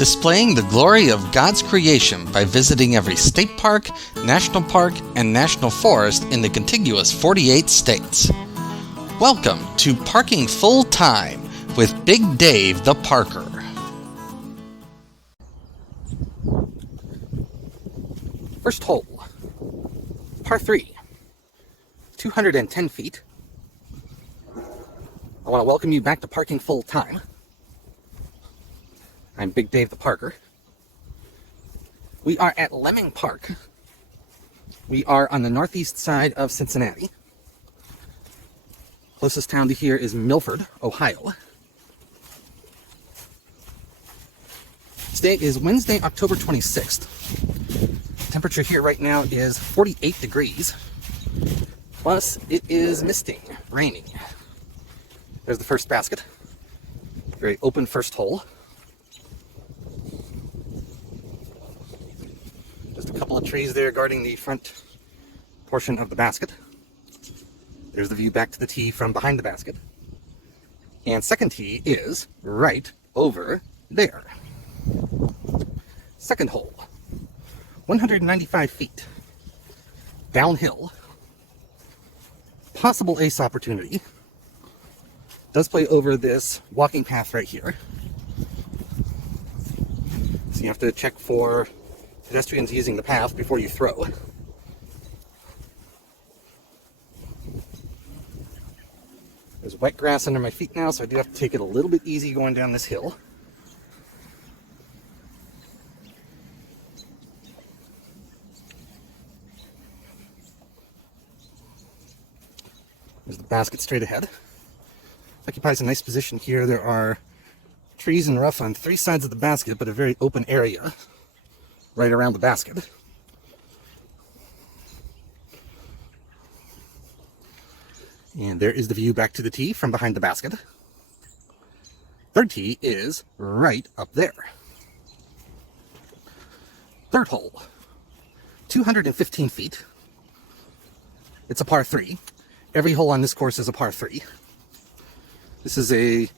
displaying the glory of God's creation by visiting every state park, national park, and national forest in the contiguous 48 states. Welcome to Parking Full Time with Big Dave the Parker. First hole, par 3, 210 feet. I want to welcome you back to Parking Full Time. I'm Big Dave the Parker. We are at Leming Park. We are on the northeast side of Cincinnati. Closest town to here is Milford, Ohio. Today is Wednesday, October 26th. Temperature here right now is 48 degrees. Plus, it is misting, raining. There's the first basket. Very open first hole. Just a couple of trees there guarding the front portion of the basket. There's the view back to the tee from behind the basket. And second tee is right over there. Second hole, 195 feet. Downhill. Possible ace opportunity. Does play over this walking path right here. So you have to check for pedestrians using the path before you throw. There's wet grass under my feet now, so I do have to take it a little bit easy going down this hill. There's the basket straight ahead. Occupies a nice position here. There are trees and rough on three sides of the basket, but a very open area right around the basket. And there is the view back to the tee from behind the basket. Third tee is right up there. Third hole, 215 feet. It's a par 3. Every hole on this course is a par 3. This is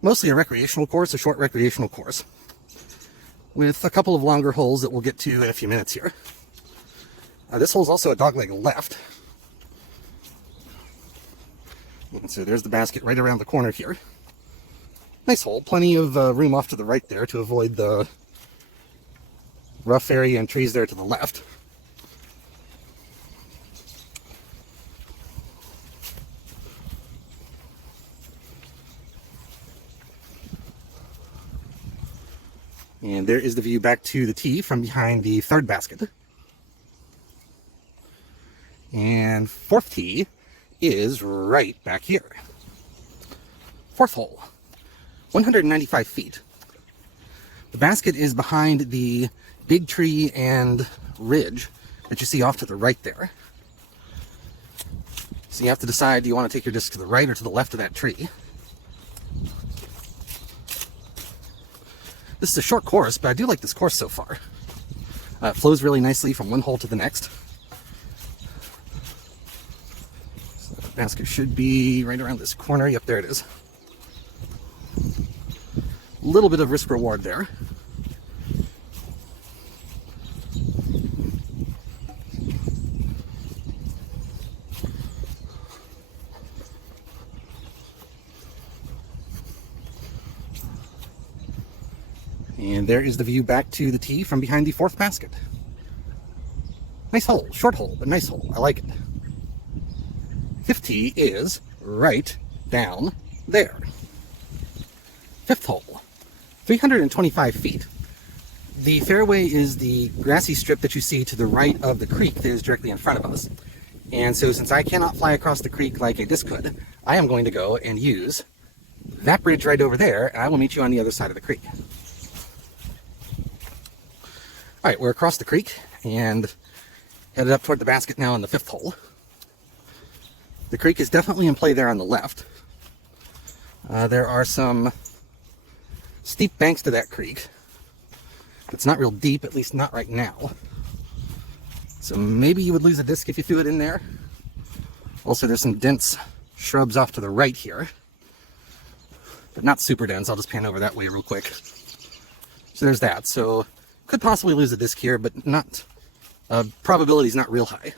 mostly a recreational course, a short recreational course, with a couple of longer holes that we'll get to in a few minutes here. This hole's also a dogleg left. And so there's the basket right around the corner here. Nice hole, plenty of room off to the right there to avoid the rough area and trees there to the left. And there is the view back to the tee from behind the third basket. And fourth tee is right back here. Fourth hole, 195 feet. The basket is behind the big tree and ridge that you see off to the right there. So you have to decide, do you want to take your disc to the right or to the left of that tree? This is a short course, but I do like this course so far. It flows really nicely from one hole to the next. So the basket should be right around this corner. Yep, there it is. A little bit of risk reward there. And there is the view back to the tee from behind the fourth basket. Nice hole, short hole, but nice hole. I like it. Fifth tee is right down there. Fifth hole, 325 feet. The fairway is the grassy strip that you see to the right of the creek that is directly in front of us. And so since I cannot fly across the creek like a disc could, I am going to go and use that bridge right over there, and I will meet you on the other side of the creek. All right, we're across the creek and headed up toward the basket now in the fifth hole. The creek is definitely in play there on the left. There are some steep banks to that creek. It's not real deep, at least not right now. So maybe you would lose a disc if you threw it in there. Also, there's some dense shrubs off to the right here, but not super dense. I'll just pan over that way real quick. So there's that. So could possibly lose a disc here, but not, probability is not real high.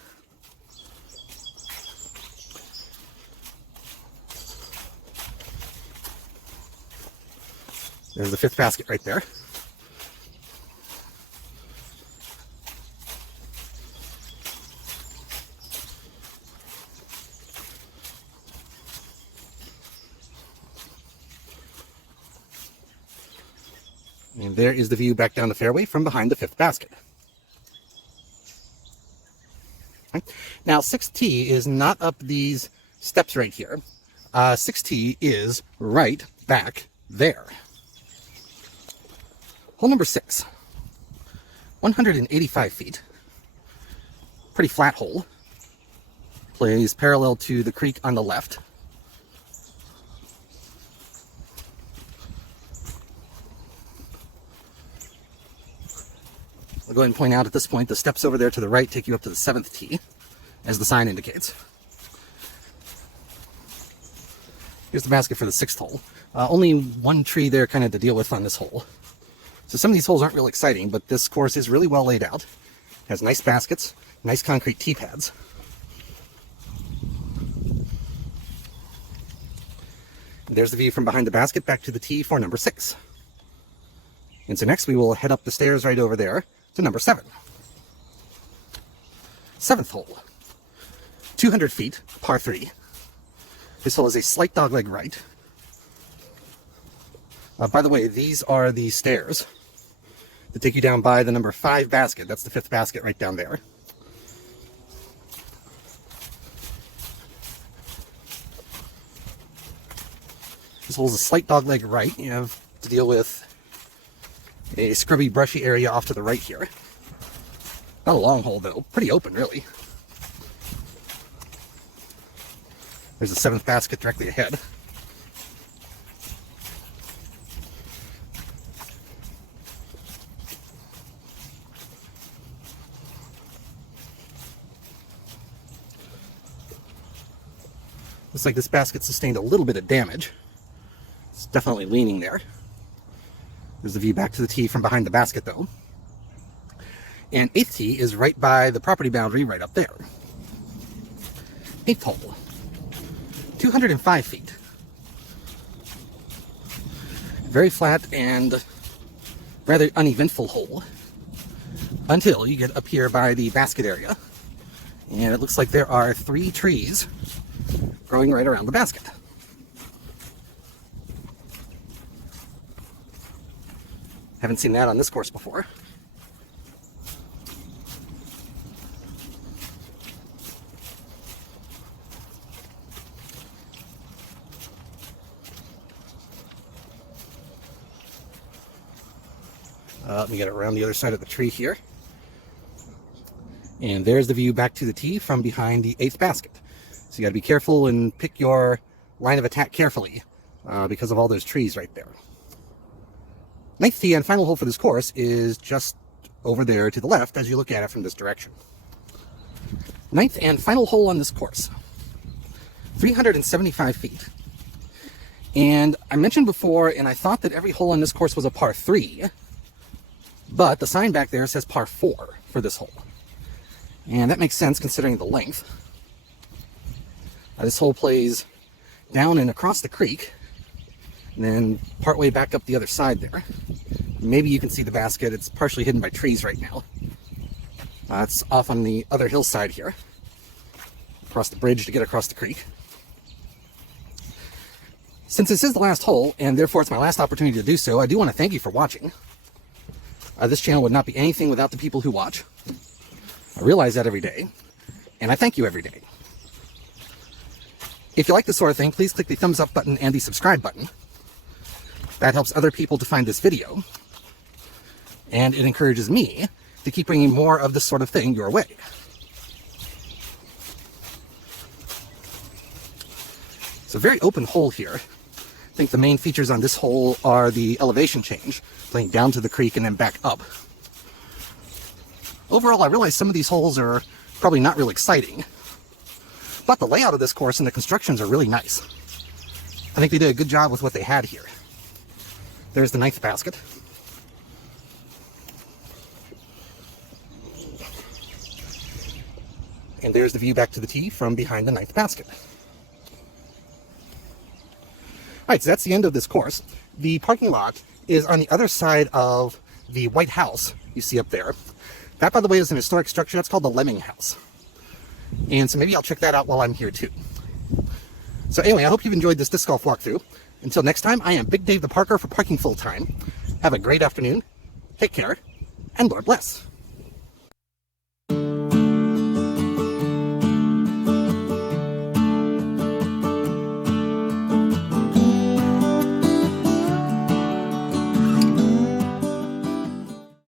There's the 5th basket right there. And there is the view back down the fairway from behind the 5th basket. Okay. Now 6T is not up these steps right here. 6T is right back there. Hole number 6, 185 feet. Pretty flat hole. Plays parallel to the creek on the left. I'll go ahead and point out at this point, the steps over there to the right take you up to the 7th tee, as the sign indicates. Here's the basket for the 6th hole. Only one tree there kind of to deal with on this hole. So some of these holes aren't real exciting, but this course is really well laid out. Has nice baskets, nice concrete tee pads. And there's the view from behind the basket back to the tee for number 6. And so next we will head up the stairs right over there to number 7. 7th hole, 200 feet, par 3. This hole is a slight dogleg right. By the way, these are the stairs that take you down by the number 5 basket. That's the 5th basket right down there. This hole is a slight dogleg right. You have to deal with a scrubby, brushy area off to the right here. Not a long hole, though. Pretty open, really. There's the 7th basket directly ahead. Looks like this basket sustained a little bit of damage. It's definitely leaning there. There's the view back to the tee from behind the basket, though. And 8th tee is right by the property boundary right up there. 8th hole, 205 feet. Very flat and rather uneventful hole until you get up here by the basket area. And it looks like there are 3 trees growing right around the basket. Haven't seen that on this course before. Let me get around the other side of the tree here. And there's the view back to the tee from behind the 8th basket. So you got to be careful and pick your line of attack carefully because of all those trees right there. 9th tee and final hole for this course is just over there to the left as you look at it from this direction. 9th and final hole on this course, 375 feet. And I mentioned before, and I thought that every hole on this course was a par 3, but the sign back there says par 4 for this hole. And that makes sense considering the length. This hole plays down and across the creek, and then partway back up the other side there. Maybe you can see the basket. It's partially hidden by trees right now. It's off on the other hillside here, across the bridge to get across the creek. Since this is the last hole, and therefore it's my last opportunity to do so, I do want to thank you for watching. This channel would not be anything without the people who watch. I realize that every day, and I thank you every day. If you like this sort of thing, please click the thumbs up button and the subscribe button. That helps other people to find this video, and it encourages me to keep bringing more of this sort of thing your way. It's a very open hole here. I think the main features on this hole are the elevation change, playing down to the creek and then back up. Overall, I realize some of these holes are probably not real exciting, but the layout of this course and the constructions are really nice. I think they did a good job with what they had here. There's the 9th basket. And there's the view back to the tee from behind the 9th basket. Alright, so that's the end of this course. The parking lot is on the other side of the white house you see up there. That, by the way, is an historic structure. That's called the Leming house. And so maybe I'll check that out while I'm here too. So anyway, I hope you've enjoyed this disc golf walkthrough. Until next time, I am Big Dave the Parker for Parking Full Time. Have a great afternoon, take care, and Lord bless.